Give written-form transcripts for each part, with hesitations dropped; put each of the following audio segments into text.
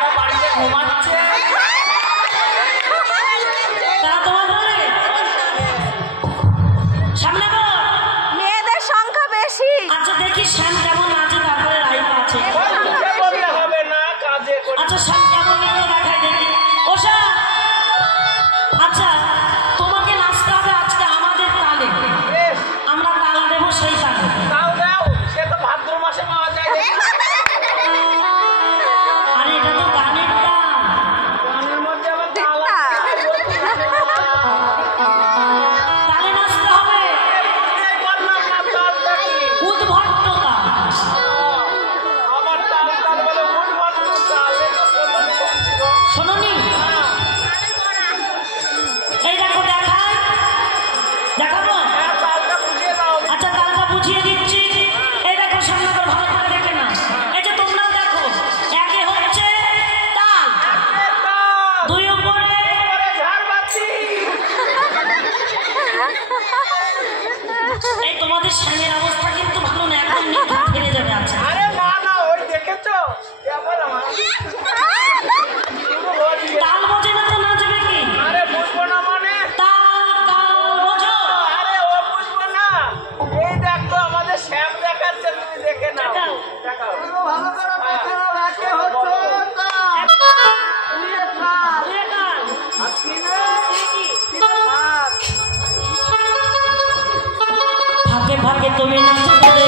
যারা বাড়িতে ঘুমাচ্ছে তারা তোমার বলে সামনে মেয়েদের সংখ্যা বেশি। আচ্ছা দেখি শ্যাম কেমন নাচে, তারপরে লাইভ আছে। আচ্ছা শ্যাম কেমন নৃত্য দেখায় দেখি। ওষা আচ্ছা তোমাকে নাচতে হবে আজকে আমাদের তালে, আমরা তাল দেবো সেই তালে। আরে এটা তো গানের তালে নাচতে হবে। উদ্ভট্টতা শোনোনি? এই দেখো দেখায়, দেখাবো? আচ্ছা তালটা বুঝিয়ে দিচ্ছি। এই দেখো সামনে করে ভালো করে দেখে না। এই যে তোমরাও দেখো, একে হচ্ছে তাল, দুই উপরে এই তোমাদের শ্যামের অবস্থা কিন্তু ভালো না, একদম নিখা ফেলে যাবে। আছে তাল বোঝে না তো নাচবে কি? তাল তাল বোঝো? শ্যাম দেখাচ্ছে, তুমি দেখে নাও। ভাগে ভাগে তুমি নাচো বলে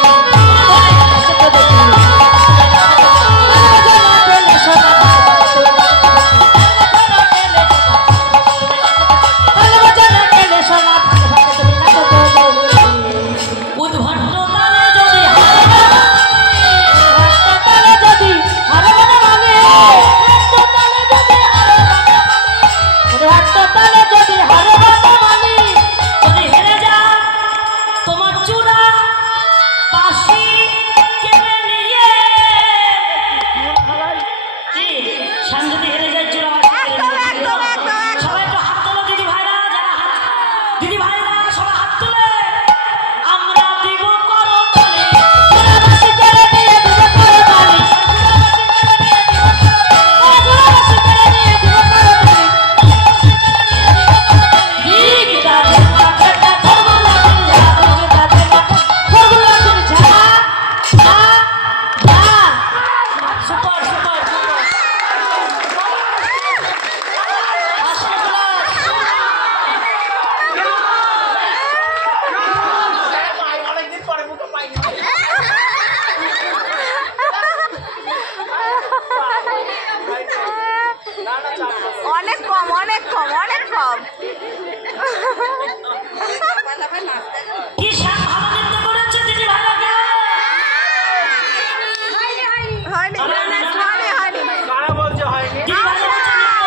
অনেক কম, অনেক কম, অনেক কম। কি শ্যাম ভালো নৃত্য করেছে দিদি ভালোকে? হয়নি, হয়নি। কারা বলছে হয়নি? দিদি ভালো করেছে নৃত্য।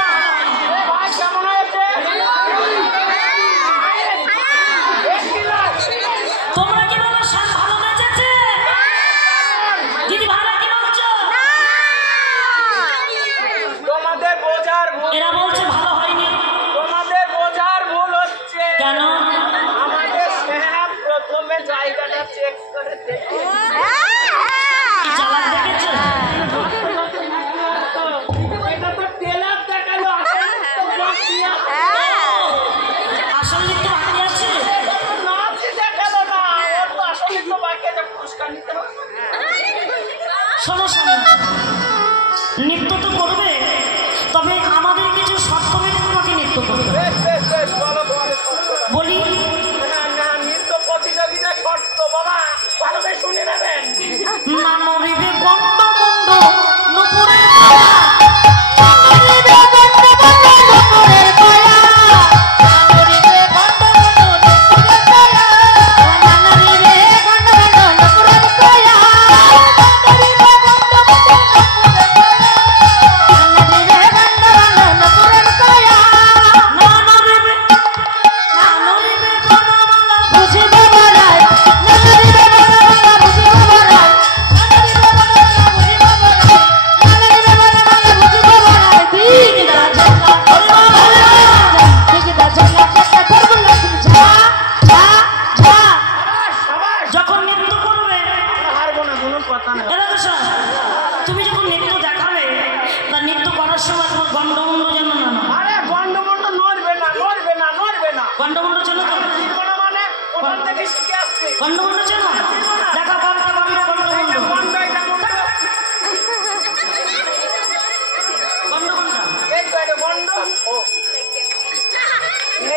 ভাই কেমন হয়েছে? তোমরা কি বলো শ্যাম ভালো নেচেছে? দিদি ভালো কি বলছো? তোমাদের বোঝার ভুল। এরা বলছে ভালো হয়নি। তোমাদের বোঝার ভুল হচ্ছে। কেন? আমাদের শ্যাম প্রথমে জায়গাটা চেক করে দেখে কি চালাক দেখেছো? এটা তো টেলার দেখালো, আসল নৃত্য বাকি আছে। নাচ দেখালো না, ওর তো আসলে তো বাকি আছে, পুরস্কার নিতে হবে। শোনো শোনো, নৃত্য তো করবে, তবে আমাদের কিছু শর্ত মেনে তোমাকে নৃত্য করতে হবে। বেশ, বলো তোমাদের শর্ত। বলি না, নৃত্য প্রতিযোগিতা শর্ত বাবা, ভালো করে শুনে নেবেন। না নরিবে গন্ড গন্ড নুপুরের বুঝি বাবা রায়, বুঝি বাবা রায়। গন্ডমন্ড চেনো তো? জীবন মানে কোথার থেকে শিখে আসছে? গন্ডমন্ড চেনো? দেখো গন্ড গন্ড গন্ডমন্ড গন্ড এটা গন্ড। গন্ডমন্ড এই তো এটা গন্ড। ও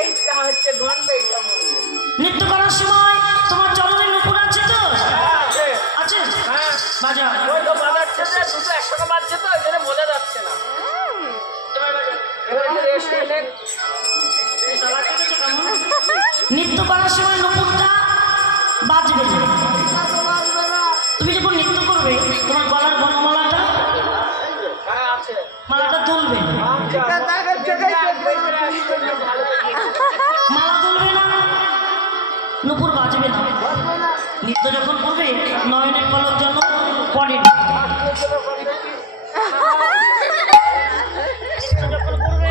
এইটা হচ্ছে গন্ড, এইটা মন্ড। নৃত্য করার সময় তোমার চরণে নুপুর আছে তো? আছে। আছে? হ্যাঁ বাজা। ওই তো বাজাচ্ছে যে দুটো একসাথে বাজছে তো ওই জন্য বোঝা যাচ্ছে না। এবার রেস্ট এলে নৃত্য করার সময় নুপুরটা বাজবে। তুমি যখন নৃত্য করবে তোমার গলার বনমালাটা হ্যাঁ আছে। মালাটা তুলবে, মালা তুলবে না, নুপুর বাজবে না। নৃত্য যখন করবে নয়নের পলক যেন পড়ে না। নৃত্য যখন করবে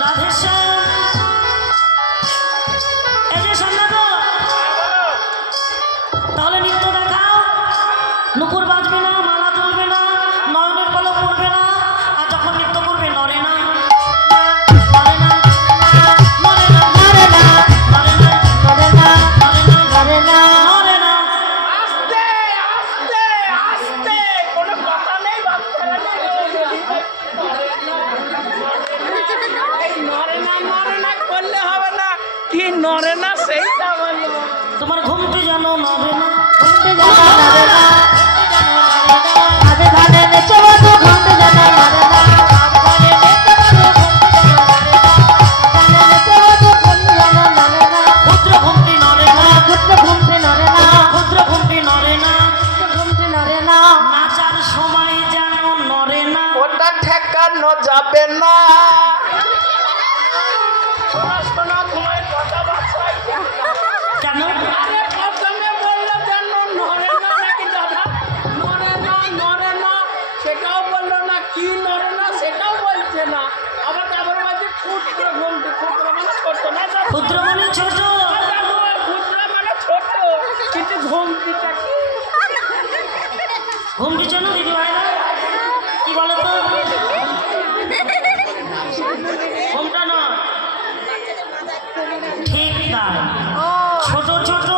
রাধেশ্যাম, এই যে সামনে তো, তাহলে নৃত্য দেখাও। নুপুর বাজবে না, মালা তুলবে না, নয়নের পলক পড়বে না, আর যখন নৃত্য করবে নড়ে না, নড়ে না, নড়ে না, নড়ে না, নড়ে না, নড়ে না, নড়ে না, নড়ে না। আস্তে আস্তে আস্তে কোনো কথা নেই বাচ্চারা নেই। এই নরে না করলে হবে না। কি নরে না সেইটা বলো। তোমার ঘুমটি যেন নড়ে না, ক্ষুদ্র ঘুমটি নড়ে না, ক্ষুদ্র ঘুমটি নড়ে না, নাচার সময় যেন নড়ে না। ওটা ঠেকানো যাবে না। শোনা শোনা তোমার কথাবার্তায় কেন? আরে প্রথমে বললো যেন নরে না নাকি দাদা? নরে না সেটাও বললো না, কি নরে না সেটাও বলছে না। আবার তারপর বলছে ক্ষুদ্র ঘুমটি। ক্ষুদ্র মানে ছোট না দাদা? ক্ষুদ্র মানে ছোট, ক্ষুদ্র মানে ছোট, কিন্তু ঘুমটিটা কি? ঘুমটি যেন দিদি ভাইরা কি বলো তো? ঘুমটা না, ঠিক তাই। ছোট ছোট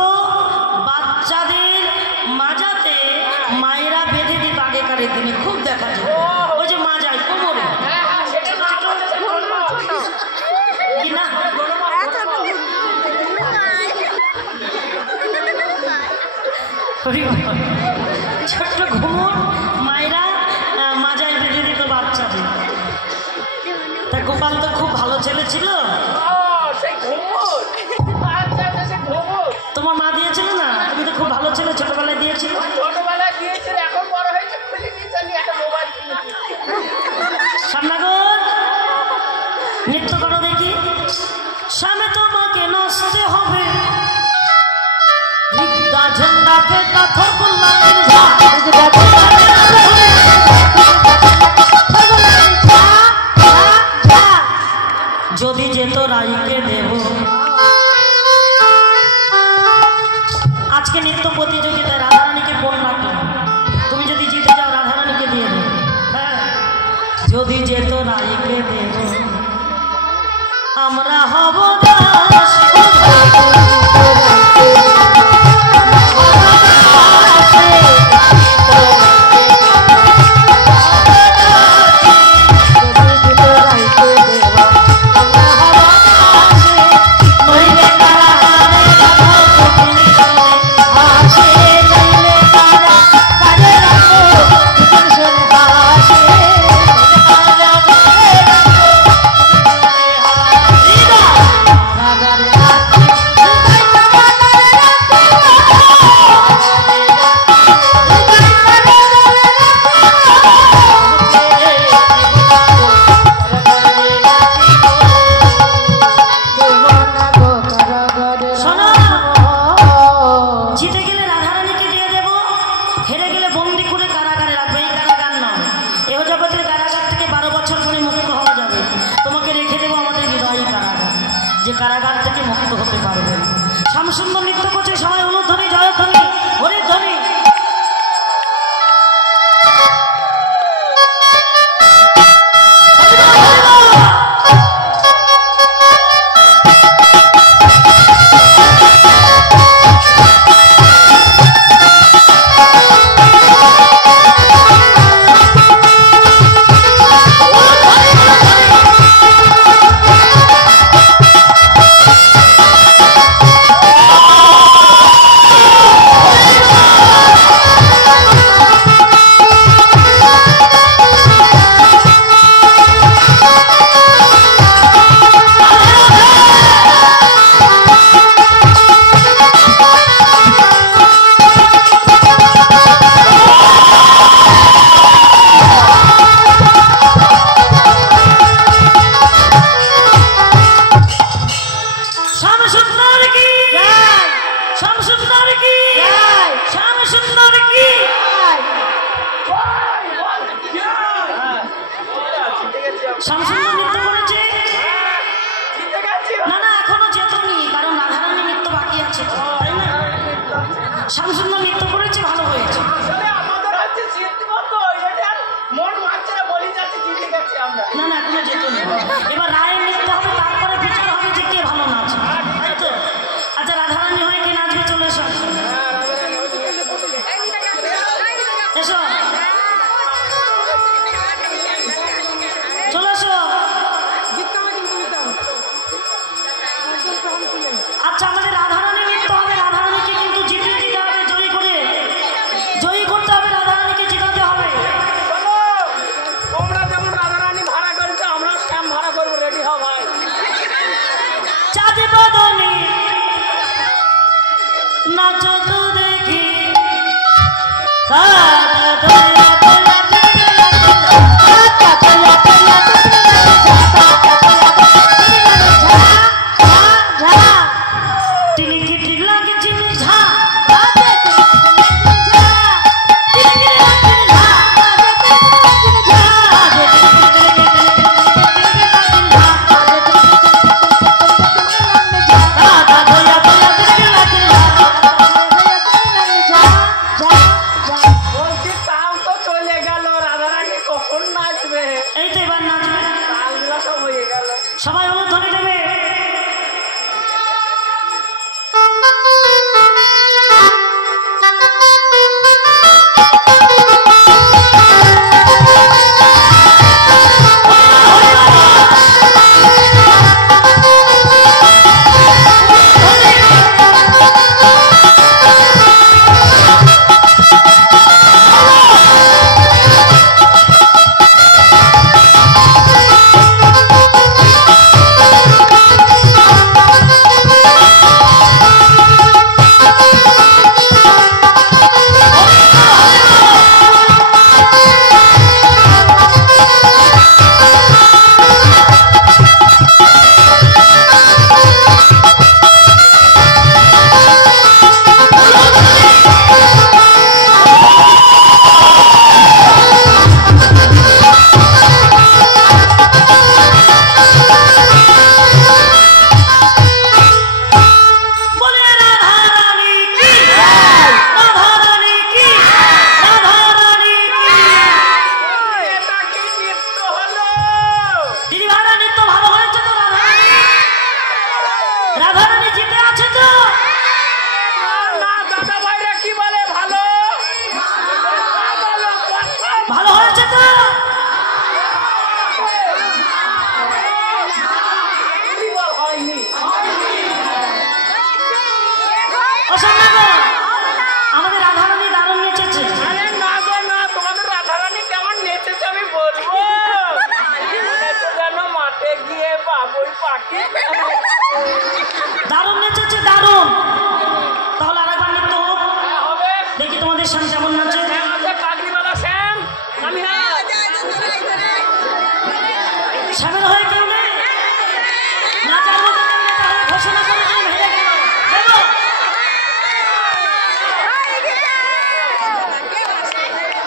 বাচ্চাদের মাজাতে মায়েরা বেঁধে দিত আগেকারের দিনে, খুব দেখা যায়। ওই যে মাজায় কোমরে, হ্যাঁ হ্যাঁ সেটা না বলছে কি না? ছোট্ট ঘুমুর মায়েরা মাজায় বেঁধে দিত বাচ্চাদের। তা গোপাল তো খুব ভালো ছেলে ছিল। সেই ঘুমুর। আচ্ছা আচ্ছা সে ঘুমুর তোমার মা দিয়েছিল না? তুমি তো খুব ভালো ছেলে, ছোটবেলায় দিয়েছিল। ছোটবেলায় দিয়েছিল, এখন বড় হয়েছে খুলে দিয়েছে, আমি একটা মোবাইল কিনেছি। সামনাগর নৃত্য করো দেখি। সামনে তোমাকে নাচতে হবে, রিক্তা ঝান্ডাকে কাথর গোলাপের ঝাড়। নিতাইকে দেব আমরা হব দাস কারাগার থেকে মুক্ত হতে পারবে। শ্যামসুন্দর নৃত্য করছে, সবাই অনুধ্বনি জয়ধ্বনি হরিধ্বনি। শ্যামসুন্দর নৃত্য করেছে না, না এখনো যেতনি, কারণ রাধারানী নৃত্য বাকি আছে, তাই না? শ্যামসুন্দর নৃত্য করেছে, ভালো হয়েছে। না না এখনো যেতনি, এবার রায়ের নৃত্য হবে, তারপরে বিচার হবে যে কে ভালো নাচে, তাই তো? আচ্ছা রাধারানী হয়ে কে নাচবে, চলে এসো এসো চলে এসো। আচ্ছা আমাদের রাধারানী নৃত্য হবে, রাধারানীকে কিন্তু জিতে দিতে হবে, জয়ী করতে হবে, রাধারানীকে জিতাতে হবে। তোমরা যেমন রাধারানী ভাড়া করেছো, আমরাও শ্যাম ভাড়া করবো, রেডি হও ভাই। চাঁদ বদনে নাচো তো দেখি সবাই অনুধ্বনি দেবে। হয়েছে তো? হয়নি ও সামনাগর, আমাদের রাধারানী দারুণ নেচেছে। আরে না গো না, তোমাদের রাধারানী কেমন নেচেছে আমি বলবো? নেচে যেন মাঠে গিয়ে বাবুই পাখি। দারুণ নেচেছে, দারুণ। তাহলে আরেকবার নৃত্য হোক, হ্যাঁ, হবে। দেখি তোমাদের সামনে কেমন নাচে। শ্যাম আছে, পাগড়িওয়ালা শ্যাম। আমি সামনে হয়ে কেউ নেই, নাচার মতো কেউ নেই, তাহলে ঘোষণা করে দিন হেরে গেল। বলো।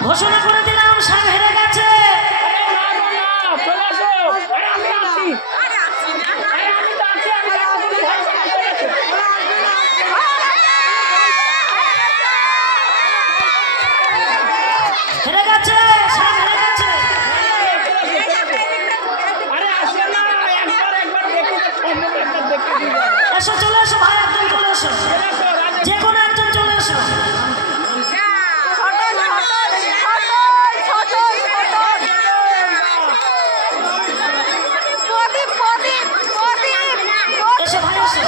ঘোষণা করে দিলাম সাম হেরে গেছে। চলে আসো। আরে আমি আছি। আরে আমি তো আছি, আমি হেরে গেছে, সাম হেরে গেছে। আরে আসে না, একবার দেখি তো, সম্ভব একবার দেখে দিই। এসো, চলে এসো ভাই, একজন চলে এসো, যে কোনো একজন চলে এসো। এসো ভাই, এসো।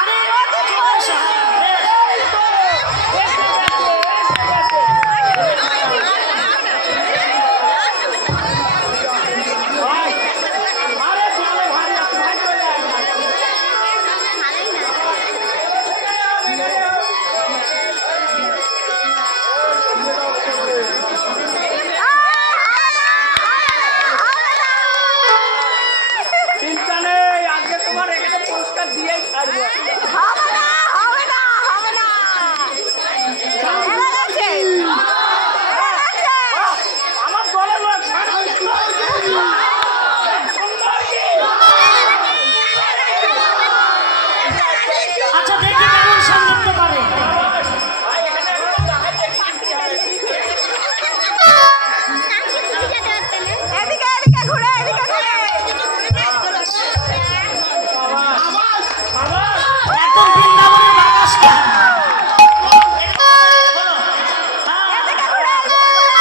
আরে চলে এসো। আরে চলো ভাই, ভাই চলে আসো। চিন্তা নেই, আজকে তোমার এখানে পুরস্কার দিয়েই ছাড়বো। আমার দলের লোক আচ্ছা, দেখি কেমন সাম নৃত্য করে। ভাই এখানে একদম দেখাই দেখি কি হয়। এদিকে এদিকে ঘুরে, এদিকে ঘুরে। একদম বৃন্দাবনের বাতাস গান। বলো। হ্যাঁ। এদিকে ঘুরে, এদিকে ঘুরে।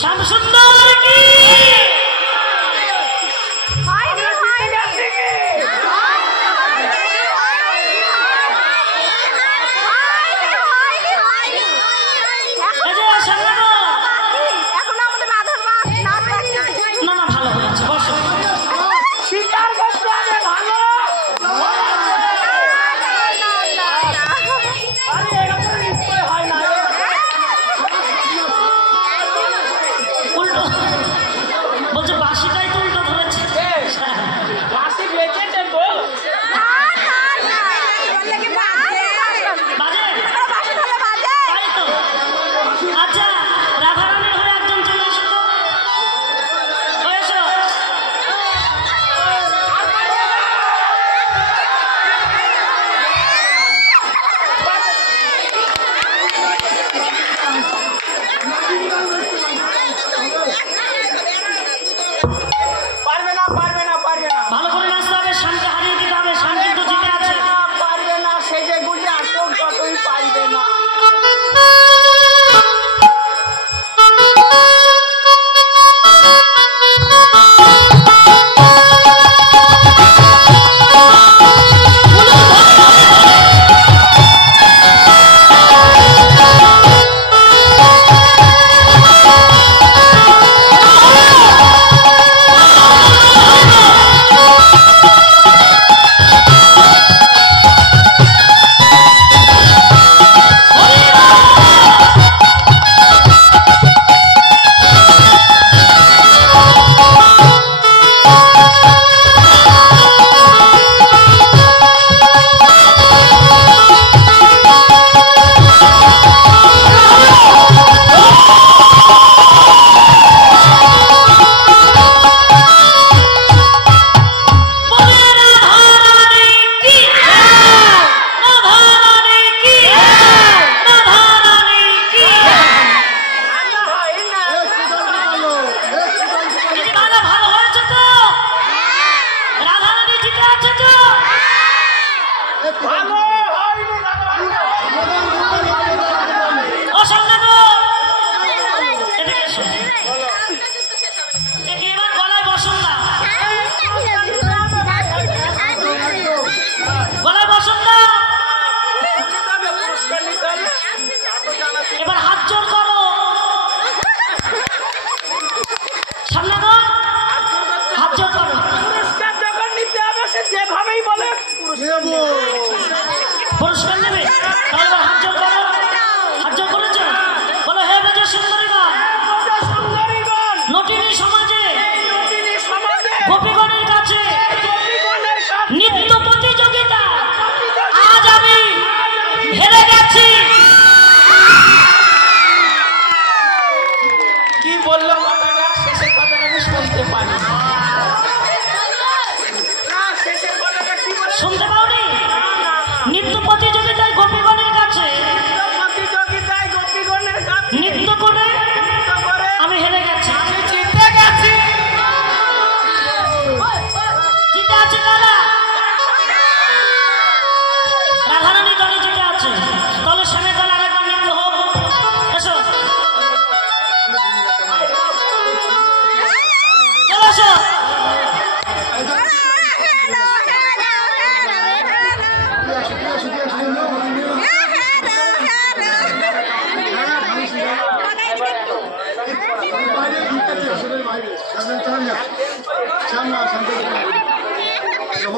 শ্যাম সুন্দর কি? হয়নি, হয়নি। এই যে সামনাগর। এখনো আমাদের রাধার নাচ বাকি আছে। না না, ভালো হয়েছে, বসো। স্বীকার করতে হবে ভালো। আরে এরকম নিশ্চয় হয় না। উল্টো।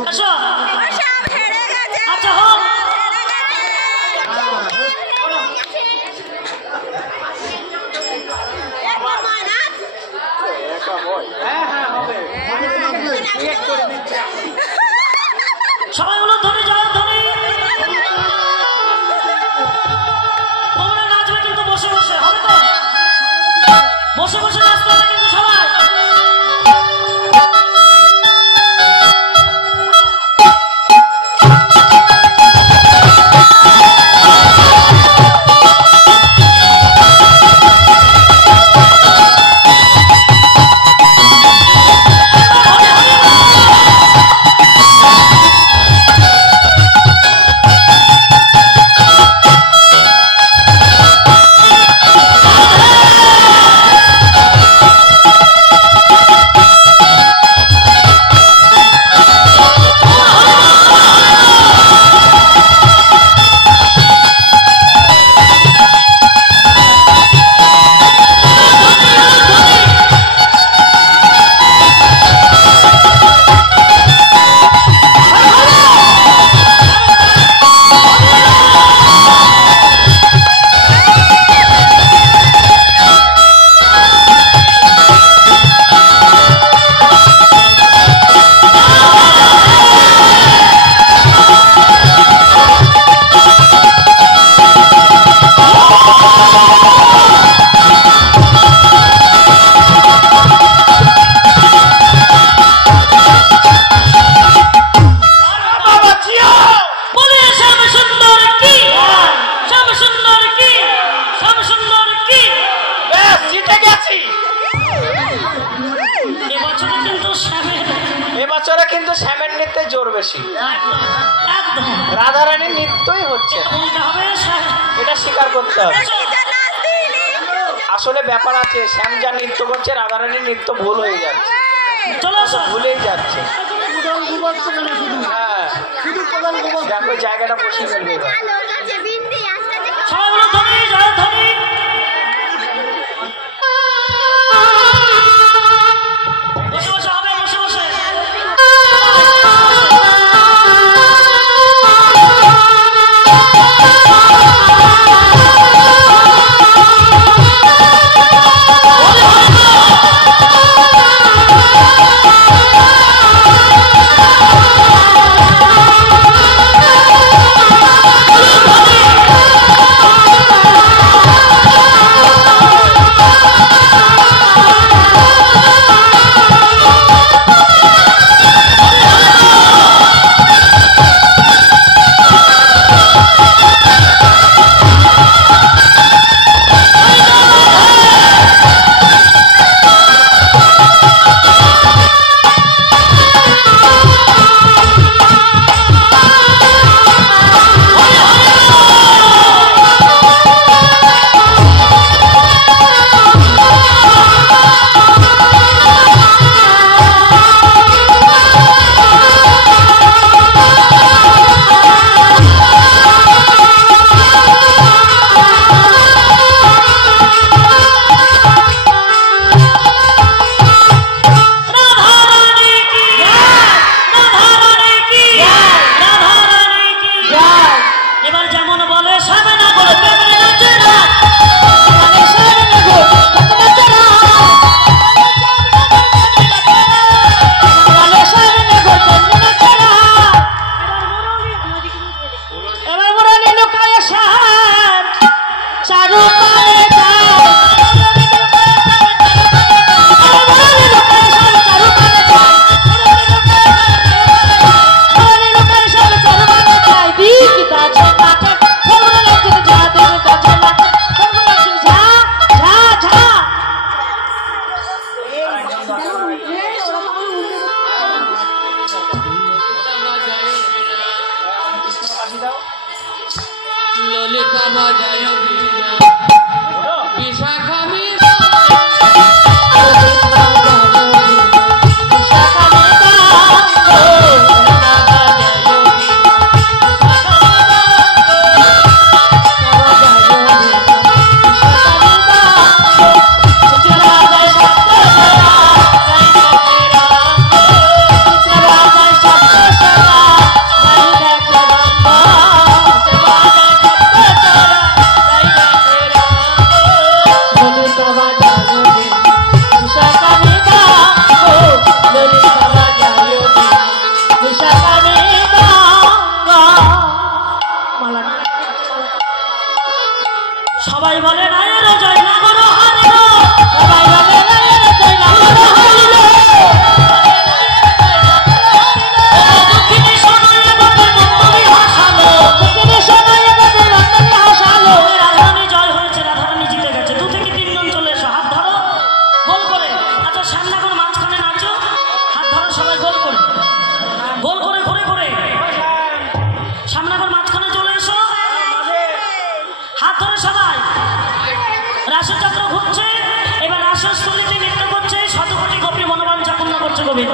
আসো সব হেরে গেছে আচ্ছা হোক হেরে গেছে এরপর মাইনাস হ্যাঁ হ্যাঁ হবে সবাই হলো ধনী যাও ধনী তোমরা নাচবে কিন্তু বসে বসে হবে তো বসে বসে নাচতে হবে কিন্তু সবাই এবছরে কিন্তু শ্যামের নৃত্যে জোর বেশি রাধারানীর নৃত্যই হচ্ছে এটা স্বীকার করতে হবে আসলে ব্যাপার আছে শ্যাম যা নৃত্য করছে রাধারানীর নৃত্য ভুল হয়ে যাচ্ছে ভুলেই যাচ্ছে হ্যাঁ দেখো জায়গাটা বসে ফেলবে Hey! রাসচক্র ঘুরছে, এবার রাসস্থলীতে নৃত্য করছে, শতকোটি গোপী মনোবাঞ্ছা পূর্ণ করছে গোবিন্দ।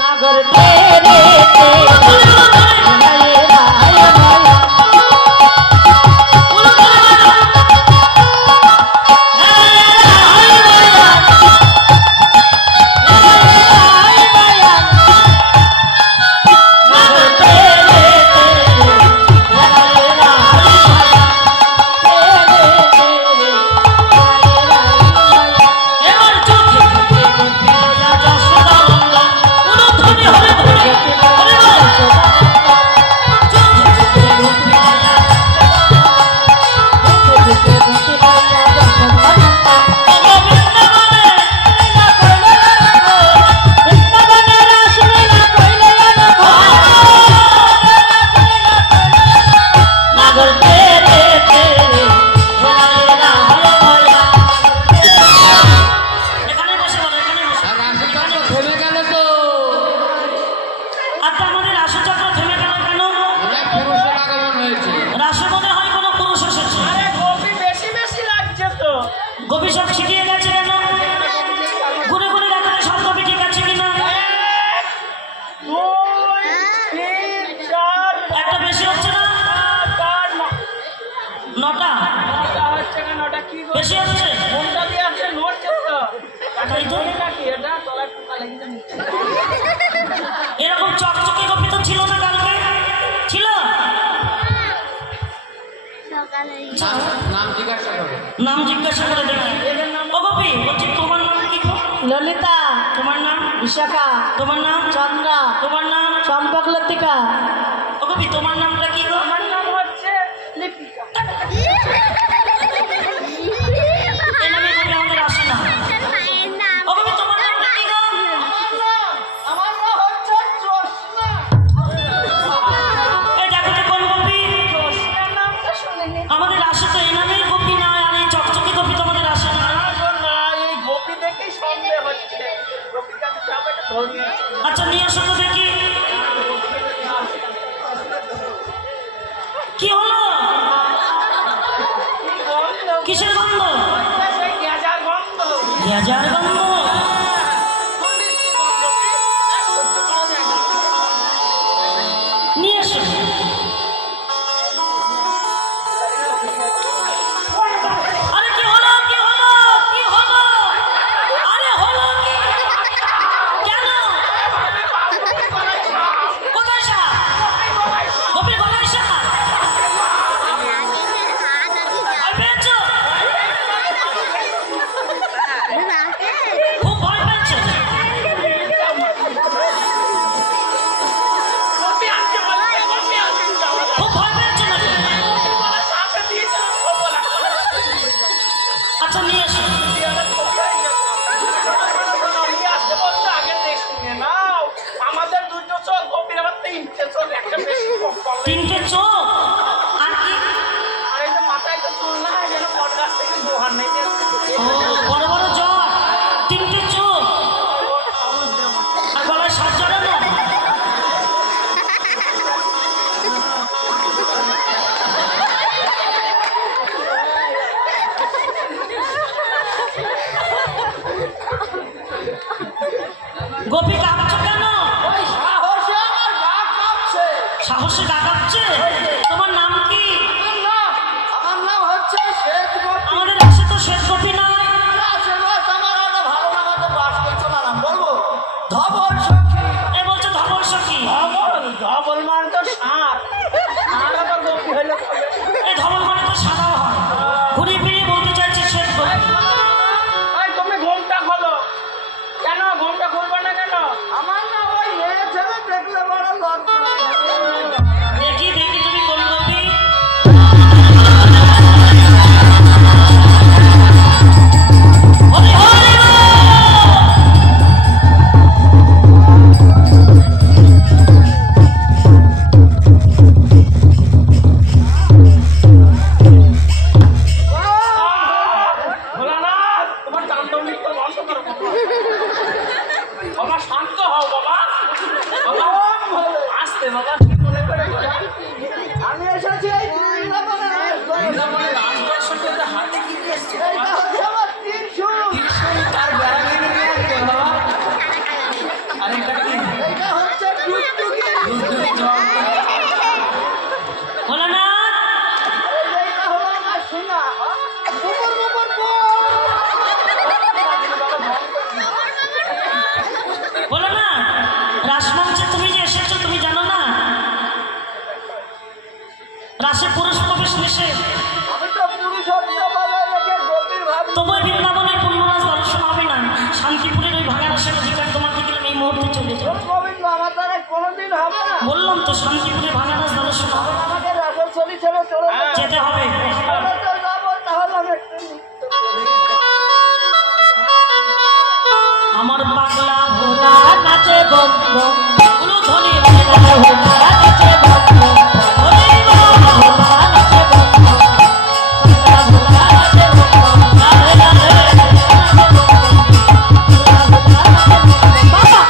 नागर तेरे গোপী সব ছিটিয়ে গেছে কেন? ঘুরে ঘুরে দেখো তো সব গোপী ঠিক আছে কিনা। একটা বেশি হচ্ছে না? নটা বেশি হচ্ছে। এরকম চকচকে গোপী তো ছিল না কালকে, ছিল? নাম জিজ্ঞাসা করে দেখি। ও গোপী বলছি তোমার নাম কি? ललिता। তোমার নাম? विशाखा। তোমার নাম? चंद्रा। তোমার নাম? चंपक लतिका। ও গোপী তোমার নামটা কি গো? আমার নাম হচ্ছে লিপিকা। এই নামে গোপী আমাদের আসে না। ও গোপী তোমার নামটা কি গো? আমার নাম হচ্ছে জোসনা। এই দেখো তো কোন গোপী? জোসনার নামটা শুনিনি। আমাদের আসে তো এই নামের গোপী না, আর এই চকচকে গোপী তো আমাদের আসে না। না, এই গোপী দেখেই সন্দেহ হচ্ছে। গোপীটাকে যাবে এটা ধরিয়ে। আচ্ছা নিয়ে আসো তো দেখি। কি হলো? কিসের গন্ধ? সেই গ্যাজার গন্ধ। গ্যাজার গন্ধ? মিষ্টি গন্ধ কি? সহ্য করা যায় না। নিয়ে এসো। আরে কি হলো? কি হলো? কি হলো? আরে হলো কি? কেন? কোথায় সাপ? গোপীর গলায় সাপ? ভয় পেয়েছো? খুব ভয় পেয়েছো? গোপী আসছে বলছে, গোপী আসছে। খুব ভয় পেয়েছো নাকি? বলে সাপে দিয়েছিলাম খবলা। আচ্ছা নিয়ে এসো। আমাদের দুটো চোখ, গোপীর আবার তিনটে চোখ, একটা বেশি কপাল। তিনটে চোখ আর কি? আর এই যে মাথায় তো চুল না, যেন বট গাছ থেকে দোহার নেই। ও বড় বড় জ্বর, তিনটে চোখ আর গলায় সাপ জড়ানো। গোপী কাঁপছো কেন? ওই সাহসে আমার গা কাঁপছে। সাহসে গা কাঁপছে? তোমার নাম কি? আমার নাম হচ্ছে শ্বেত গোপী। আমাদের আসে তো শ্বেত গোপী নয়। আমার একটা ভালো নাম আছে, বাস করছো না নাম বলবো? ধবল সখী। এ বলছে ধবল সখী। ধবল, ধবল মানে তো ষাঁড়। ষাঁড় আবার গোপী হইলে কবে? এই ধবল মানে তো সাদাও হয়। ঘুরিয়ে ফিরিয়ে বলতে চাইছি শ্বেত গোপী। এই তুমি ঘুমটা খোলো। কেন ঘুমটা খুলবে না কেন? আমার না ওই মেয়ে ছেলে দেখলে বড় লজ্জা লাগে। দেখি দেখি তুমি কোন গোপী। হরি হরি বল। শেষে আমি তো পুরুষত্ব বজায় রেখে গোপীর ভাব তবু বৃন্দাবনের পূর্ণরাজ দর্শন হবে না। শান্তিপুরের ওই ভাঙা রাস্তার অধিকার তোমাকে দিলাম, এই মুহূর্তে চলে যাও। গোবিন্দ আমার দ্বারা কোনোদিন হবে না। বললাম তো শান্তিপুরের ভাঙা রাজ দর্শন হবে না। আমাকে রাসেল চলি ছেড়ে চলে যেতে হবে। চলে তো যাবো, তাহলে আমি একটু নৃত্য করি। আমার পাগলা ভোলা নাচে বম বম, উলুধ্বনি ভোলা ভোলা নাচে বম বম, ওরে ভোলা ভোলা নাচে বম বম, পাগলা ভোলা নাচে বম বম, রাধে রাধে বাবা,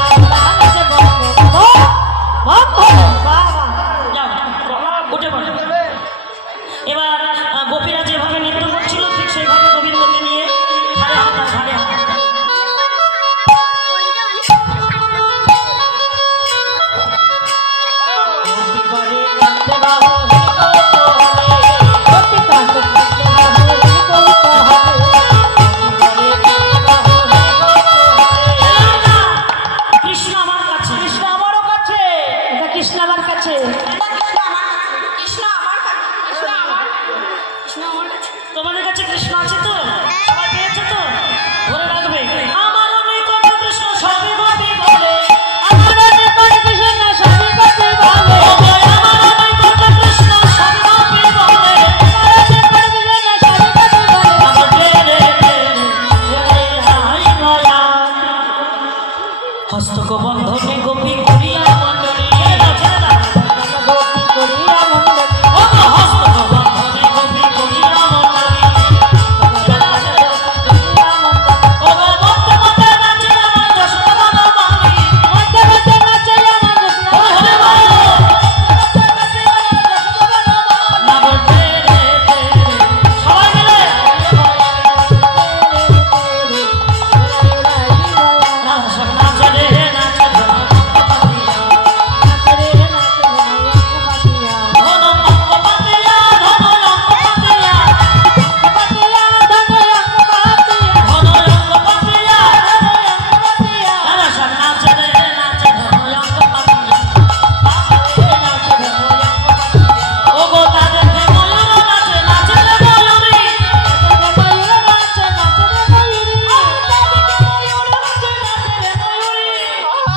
পাগলা নাচে বম বম, বম বম বাবা। যাও উঠে পড়ো। এবার গোপীরা যেভাবে নৃত্য করছিল ঠিক সেইভাবে গোবিন্দকে নিয়ে ঘাড়ে হাত দাও, ঘাড়ে হাত। কৃষ্ণ আমার কাছে, কৃষ্ণ আমারও কাছে, এটা কৃষ্ণ আমার কাছে, তোমাদের কাছে কৃষ্ণ আছে তো? সবাই পেয়েছে তো? ধরে রাখবে। আমার নিকট কৃষ্ণ সবই ভাবি বলে, আমার নিকট কৃষ্ণ সবই ভাবি বলে, আমার নিকট কৃষ্ণ সবই ভাবি বলে, আমার নিকট কৃষ্ণ সবই ভাবি বলে, আমার রে হস্তক বন্ধনে গোপী করিয়া মণ্ডলী, গোপী করিয়া মণ্ডলী, ও হস্তক বন্ধনে গোপী করিয়া মণ্ডলী, ও মধ্যে মধ্যে নাচে আমার যশোদা মালি, মধ্যে মধ্যে নাচে আমার যশোদা সবাই মিলে নাচে রে নাচে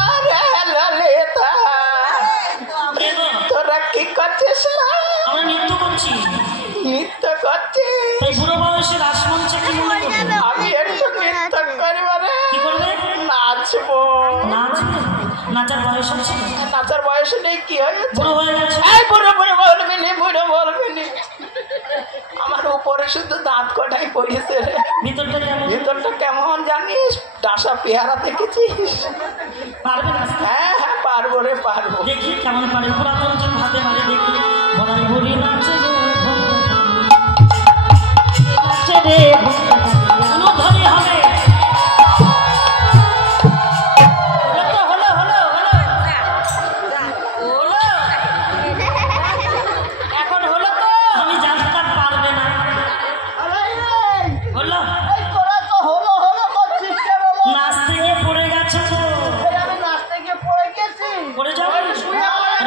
আরে ললিতা, তোরা কি করছিস না? আমরা নৃত্য করছি। নৃত্য করছিস? এই বুড়ো বয়সে রাসমঞ্চে কি মনে করবে? আমি একটু নৃত্য করবারে কি করবে? নাচবো। নাচবে? নাচার বয়স আছে? নাচার বয়সে নেই, কি হয়েছে? বুড়ো হয়ে গেছে। এই বুড়ো বুড়ো বলবি নি, বুড়ো বলবি নি। আমার উপরে শুধু দাঁত কটাই পড়েছে রে। ভিতরটা কেমন? ভিতরটা কেমন জানিস? ডাসা পেয়ারা দেখেছিস? পারবে না? হ্যাঁ হ্যাঁ, পারবো রে পারবো। দেখি কেমন পারে। পুরাতন জন ভাতে মারে দেখি। বড়াই বুড়ি নাচে গো নাচে রে অনুধ্বনি হবে। হলো তো, হলো হলো হলো হলো, এখন হলো তো। আমি জানতে পারবে না। হলো এই তোরা তো হলো হলো করছিস কেন? নাচতে গিয়ে পড়ে গেছে তো। এই আমি নাচতে গিয়ে পড়ে গেছি। পড়ে যাবে?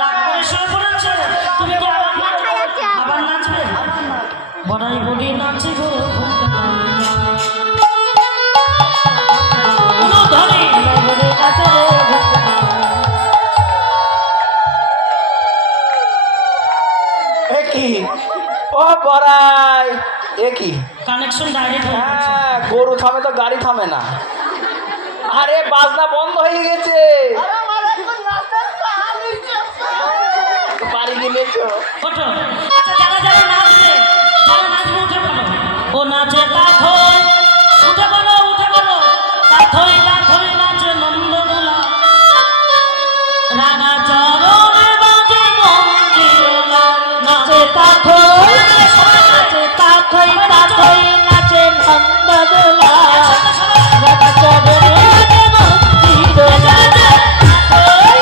রাগ করে শুয়ে পড়েছে। তুমি কি আবার নাচবে? আবার নাচবে? বড়াই বুড়ি নাচে গো অনুধ্বনি। একই ও বড়াই, একই কানেকশন ডাইরেক্ট হয়ে গেছে। হ্যাঁ, গরু থামে তো গাড়ি থামে না। আরে বাজনা বন্ধ হয়ে গেছে। বাড়ি গেলেছো? ওঠো। আচ্ছা যারা যারা নাচবে, যারা নাচবে উঠে পড়ো। ও নাচে তাথই, উঠে পড়ো উঠে পড়ো। তাথই তাথই নাচে নন্দদোলা, রাঙা চরণে বাজে মন্দিরলা। নাচে তাথই, নাচে তাথই তাথই নাচে নন্দদোলা, রাঙা চরণে বাজে মন্দিরলা। তাথই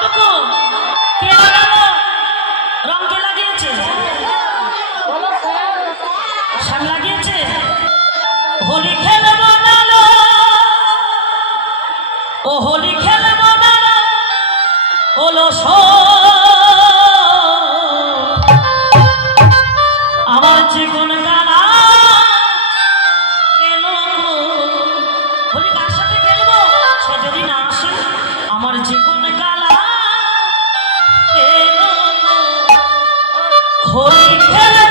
কতটুকু কে লাগালো রং কে লাগিয়েছে বলো স্যার শ্যাম লাগিয়েছে হোলি খেলবো নালো ও হোলি খেলবো নালো ওলো আমার জীবন গালা কেন গো? হোলি কার সাথে খেলবো সে যদি না আসে আমার জীবন গালা কেন গো? হোলি খেলবো